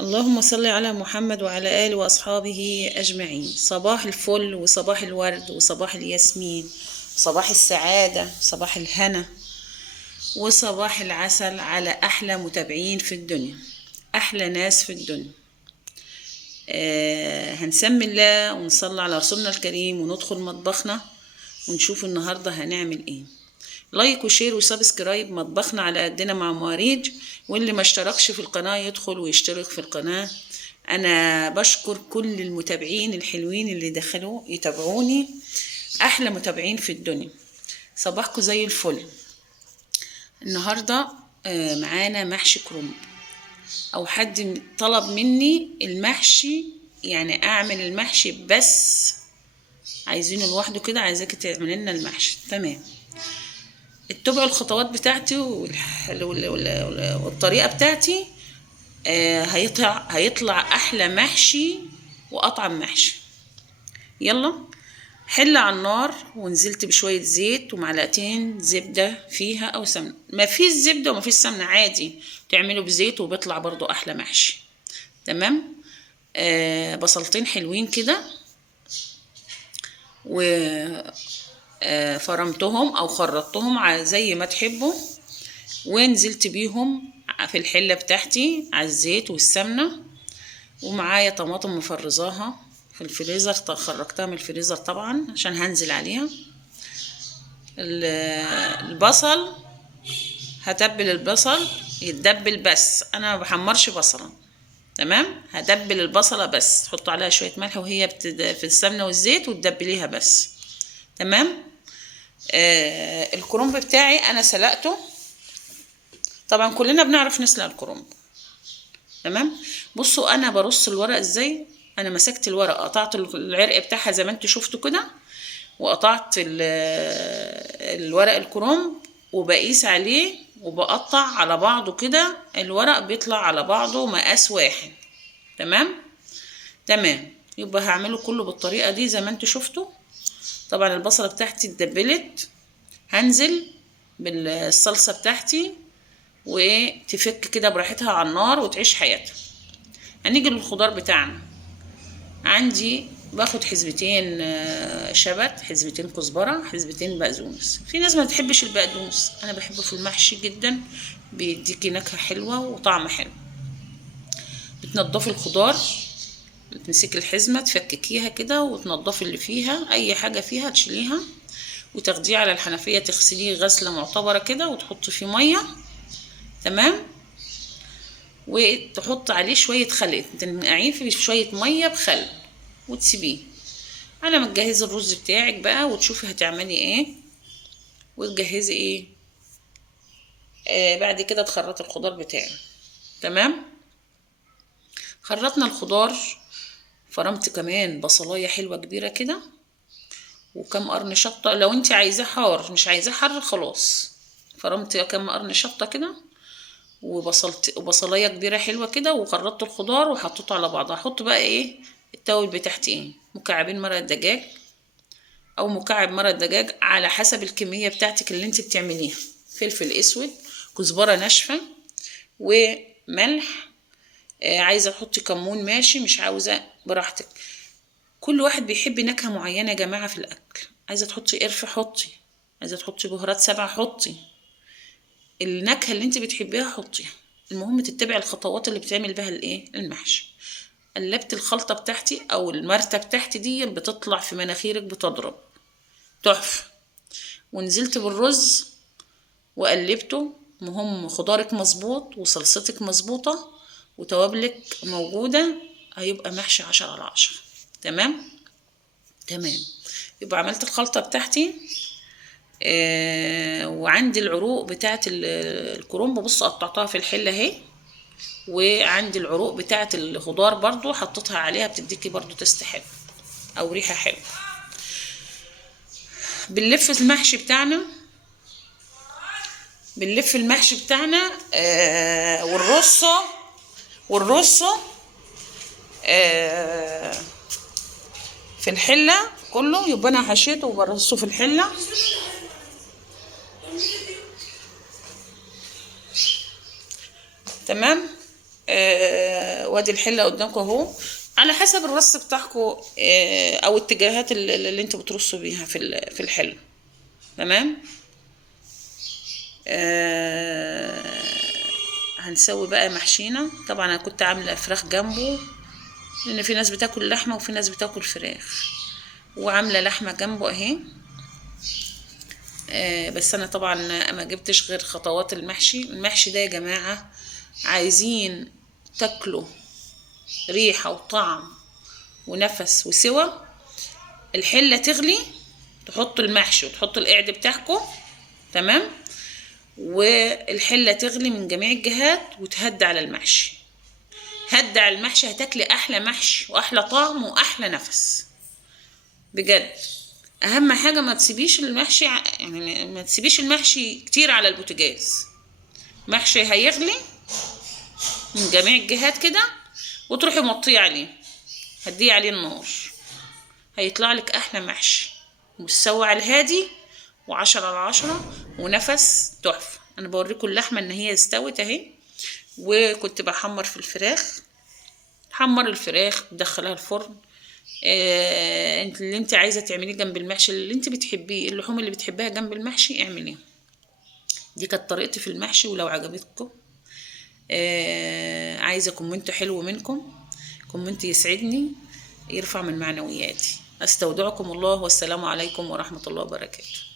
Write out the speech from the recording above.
اللهم صل على محمد وعلى آله وأصحابه أجمعين. صباح الفل وصباح الورد وصباح الياسمين، صباح السعادة، صباح الهنا وصباح العسل على أحلى متابعين في الدنيا، أحلى ناس في الدنيا. هنسمي الله ونصلي على رسولنا الكريم وندخل مطبخنا ونشوف النهاردة هنعمل ايه. لايك وشير وسبسكرايب، مطبخنا على قدنا مع مواريد، واللي ما اشتركش في القناة يدخل ويشترك في القناة. انا بشكر كل المتابعين الحلوين اللي دخلوا يتابعوني، احلى متابعين في الدنيا. صباحكم زي الفل. النهاردة معانا محشي كرنب، او حد طلب مني المحشي، يعني اعمل المحشي بس عايزينه لوحده كده، عايزاك تعمل لنا المحشي. تمام، اتبعوا الخطوات بتاعتي والطريقة بتاعتي. هيطلع احلى محشي واطعم محشي. يلا، حلة على النار ونزلت بشوية زيت ومعلقتين زبدة فيها او سمنة. ما فيش زبدة وما فيش سمنة عادي تعملوا بزيت وبيطلع برضو احلى محشي. تمام. بصلتين حلوين كده وفرمتهم او خرطتهم زي ما تحبوا، ونزلت بيهم في الحلة بتاعتي على الزيت والسمنة. ومعايا طماطم مفرزاها في الفريزر، خرجتها من الفريزر طبعا عشان هنزل عليها. البصل هتبل البصل يتدبل، بس انا ما بحمرش بصله. تمام، هدبل البصله بس، تحط عليها شويه ملح وهي في السمنه والزيت وتدبليها بس. تمام. الكرنب بتاعي انا سلقته، طبعا كلنا بنعرف نسلق الكرنب. تمام. بصوا انا برص الورق ازاي. انا مسكت الورق، قطعت العرق بتاعها زي ما انتوا شفتوا كده، وقطعت الورق الكرنب وبقيس عليه وبقطع على بعضه كده. الورق بيطلع على بعضه مقاس واحد. تمام. تمام، يبقى هعمله كله بالطريقة دي زي ما انتوا شفتوا. طبعا البصلة بتاعتي اتدبلت، هنزل بالصلصة بتاعتي وتفك كده براحتها على النار وتعيش حياتها. هنيجي للخضار بتاعنا. عندي باخد حزبتين شبت، حزبتين كزبرة، حزبتين بقدونس. في ناس ما بتحبش البقدونس، انا بحبه في المحشي جدا، بيديكي نكهة حلوة وطعم حلو. بتنضفي الخضار، بتمسكي الحزمة تفككيها كده وتنضفي اللي فيها، اي حاجة فيها تشيليها وتاخديه على الحنفية تغسليه غسلة معتبرة كده وتحطي فيه مية. تمام. وتحط عليه شوية خل، تنقعيه في شوية مية بخل وتسيبيه على ما تجهزي الرز بتاعك بقى، وتشوفي هتعملي ايه وتجهزي ايه. بعد كده تخرطي الخضار بتاعك. تمام. خرطنا الخضار، فرمت كمان بصلايه حلوه كبيره كده وكم قرن شطه. لو انت عايزاه حار، مش عايزاه حر خلاص. فرمت كم قرن شطه كده وبصلايه كبيره حلوه كده، وخرطت الخضار وحطيته على بعض. هحط بقى ايه التوابل بتاعتي، ايه، مكعبين مرق دجاج او مكعب مرق دجاج على حسب الكميه بتاعتك اللي انت بتعمليها. فلفل اسود، كزبره ناشفه، وملح. عايزه تحطي كمون ماشي، مش عاوزه براحتك. كل واحد بيحب نكهه معينه يا جماعه في الاكل. عايزه تحطي قرفه حطي، عايزه تحطي بهارات سبع حطي، النكهه اللي انت بتحبيها حطيها. المهم تتبعي الخطوات اللي بتعمل بها الايه المحشي. قلبت الخلطه بتاعتي او المرته بتاعتي دي بتطلع في مناخيرك بتضرب تحفه. ونزلت بالرز وقلبته. مهم خضارك مظبوط وصلصتك مظبوطة وتوابلك موجودة، هيبقى محشي 10/10. تمام. تمام، يبقى عملت الخلطة بتاعتي. وعندي العروق بتاعت الكرنب، بص قطعتها في الحلة اهي. وعندي العروق بتاعت الخضار برضو حطيتها عليها، بتديكي برضو تست حلو او ريحة حلوة. بنلف المحشي بتاعنا، بنلف المحشي بتاعنا والرصة في الحلة كله. يبقى انا حشيته وبرصه في الحلة. تمام. وادي الحله قدامكم اهو، على حسب الرص بتاعكم او اتجاهات اللي انتوا بترصوا بيها في الحله. تمام. هنسوي بقى محشينا. طبعا انا كنت عامله فراخ جنبه، لان في ناس بتاكل لحمه وفي ناس بتاكل فراخ، وعامله لحمه جنبه اهي. بس انا طبعا ما جبتش غير خطوات المحشي ده يا جماعه. عايزين تاكلوا ريحه وطعم ونفس وسوى، الحله تغلي، تحطوا المحشي وتحطوا القعد بتاعكم. تمام. والحله تغلي من جميع الجهات وتهدى على المحشي. هدى على المحشي، هتاكلي احلى محشي واحلى طعم واحلى نفس بجد. اهم حاجه ما تسيبيش المحشي يعني ما تسيبيش المحشي كتير على البوتاجاز. محشي هيغلي من جميع الجهات كده، وتروحي موطيه عليه، هديه عليه النار، هيطلع لك احلى محشي مستوى على الهادي و10/10 ونفس تحفه. انا بوريكم اللحمه ان هي استوت اهي. وكنت بحمر في الفراخ، حمر الفراخ دخلها الفرن. انت اللي انت عايزه تعمليه جنب المحشي اللي انت بتحبيه، اللحوم اللي بتحبها جنب المحشي اعمليها. دي كانت طريقتي في المحشي، ولو عجبتكم عايزه كومنت حلو منكم، كومنت يسعدني يرفع من معنوياتي. استودعكم الله، والسلام عليكم ورحمه الله وبركاته.